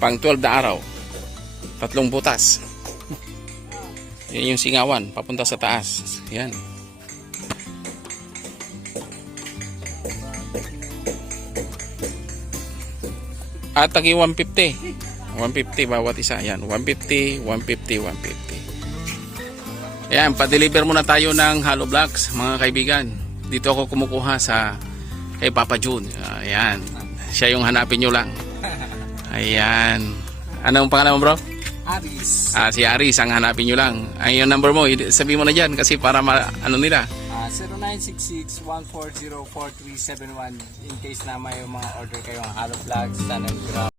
Pang 12 na araw, 3 butas. Yan yung singawan papunta sa taas. Yan. At tagi 150 bawat isa. Yan, 150, 150, 150. Yan, pa-deliver muna tayo ng hollow blocks, mga kaibigan. Dito ako kumukuha sa kay Papa June. Ayan, siya yung hanapin nyo lang. Ayan. Anong pangalan mo, bro? Aris. Si Aris ang hanapin nyo lang. Ay, yung number mo, sabihin mo na dyan kasi para ano nila. 0966-140-4371 in case na may mga order kayong hollow blocks, stand and ground.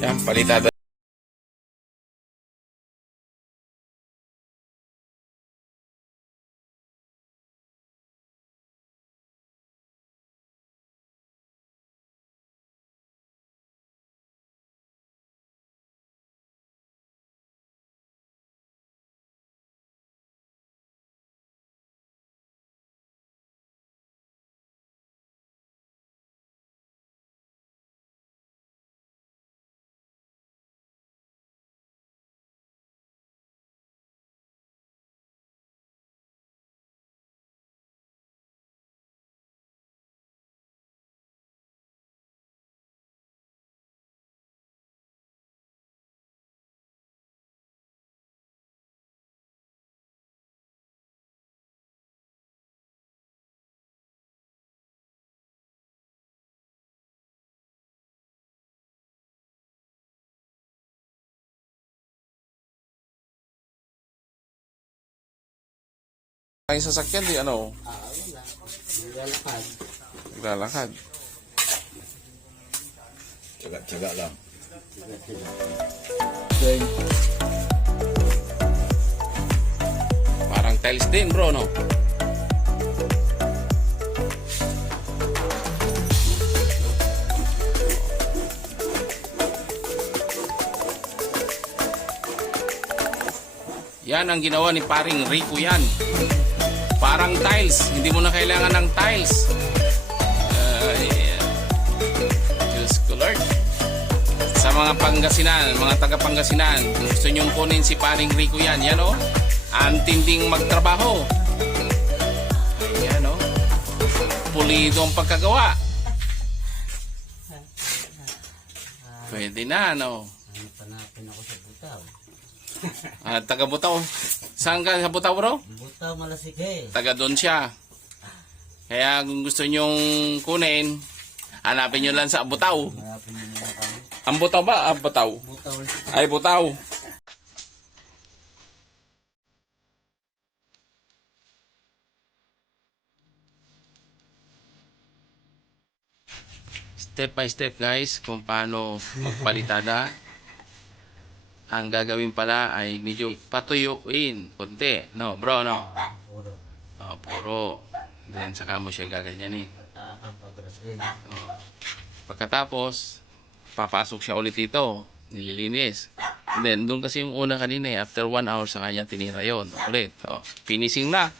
Yan, palitada Ay sasakyan di ano? Wala. Naglalakad. Naglalakad. Tsaga-tsaga lang. Okay. Parang tiles din bro, no? Yan ang ginawa ni paring Rico yan. Parang tiles. Hindi mo na kailangan ng tiles. Yeah. Diyos ko Lord. Sa mga Pangasinan, mga taga Pangasinan, kung gusto nyong kunin si paring Rico yan, yan o. Ang tinding magtrabaho. Ayan o. Pulido ang pagkagawa. Pwede na, no? Hanap-hanapin ako sa Butaw. Taga Butaw. Saan ka sa Butaw, bro? Butaw, Malasike. Taga doon siya. Kaya kung gusto nyong kunin, hanapin nyo lang sa Butaw. Hanapin mo na kami. Ang Butaw ba? Ah, Butaw. Butaw. Ay, Butaw. Step by step guys kung paano magpalitada. Ang gagawin pala ay medyo patuyuin konti. No, bro, no? Puro. Puro. Then saka mo siya gaganyanin. Ang pabrasin. Pagkatapos, papasok siya ulit dito. Nililinis. And then, doon kasi yung una kanina after 1 hour sa kanya tinira yon ulit. Finishing na.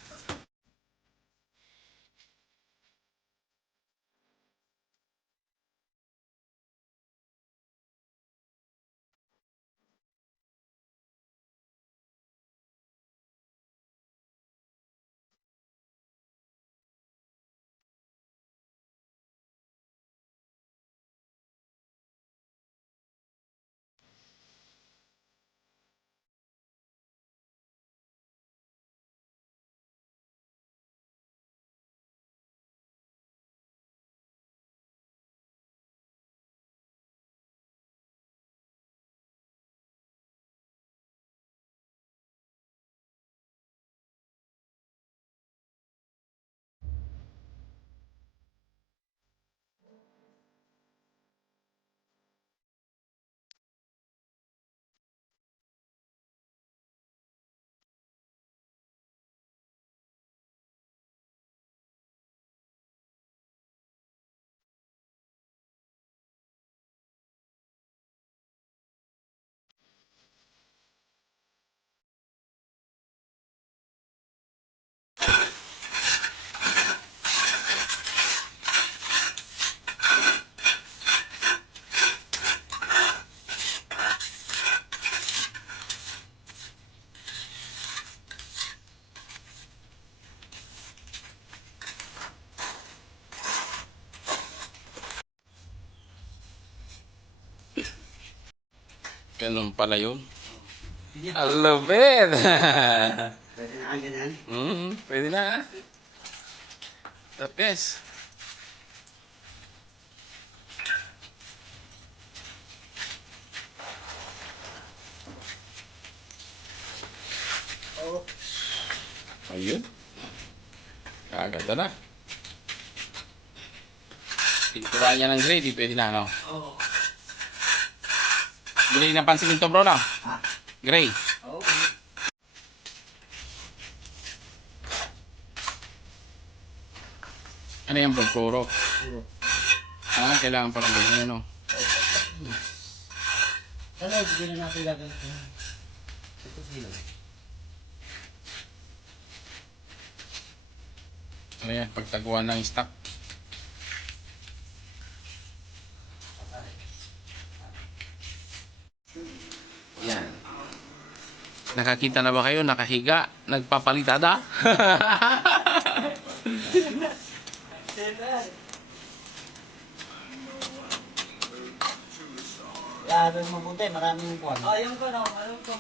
Ganun pala yun. I love it. Pwede na ang ganyan. Pwede na. The best. Oo. Ayun. Kaganda na. Pinturan niya ng gray, di pwede na, no? Oo. Gray na pansin ito, bro, no? Gray. Oo. Ano yan, bro? Puro. Puro. Kailangan parang ganyan, no? Ano, hindi na natin gagawin. Ito sila. Ano yan, pagtaguan ng stock. Yan. Nakakita na ba kayo? Nakahiga? Nagpapalitada? Lalo mabuti, maraming buwan. Ayun ko na, ayun ko.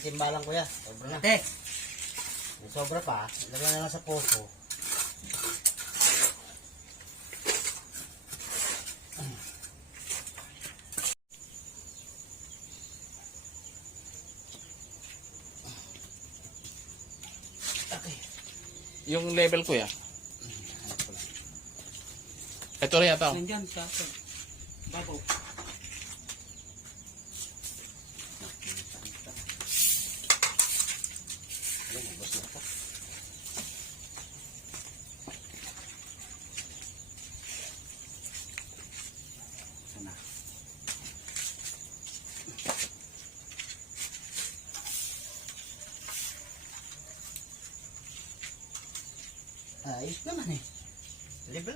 yung timbalang kuya. Sobra na. Ate! May sobra pa. Ilagay na lang sa poso. Okay. Yung level kuya. Ito rin yata. Nandyan sa babaw. Ayos naman eh. Libre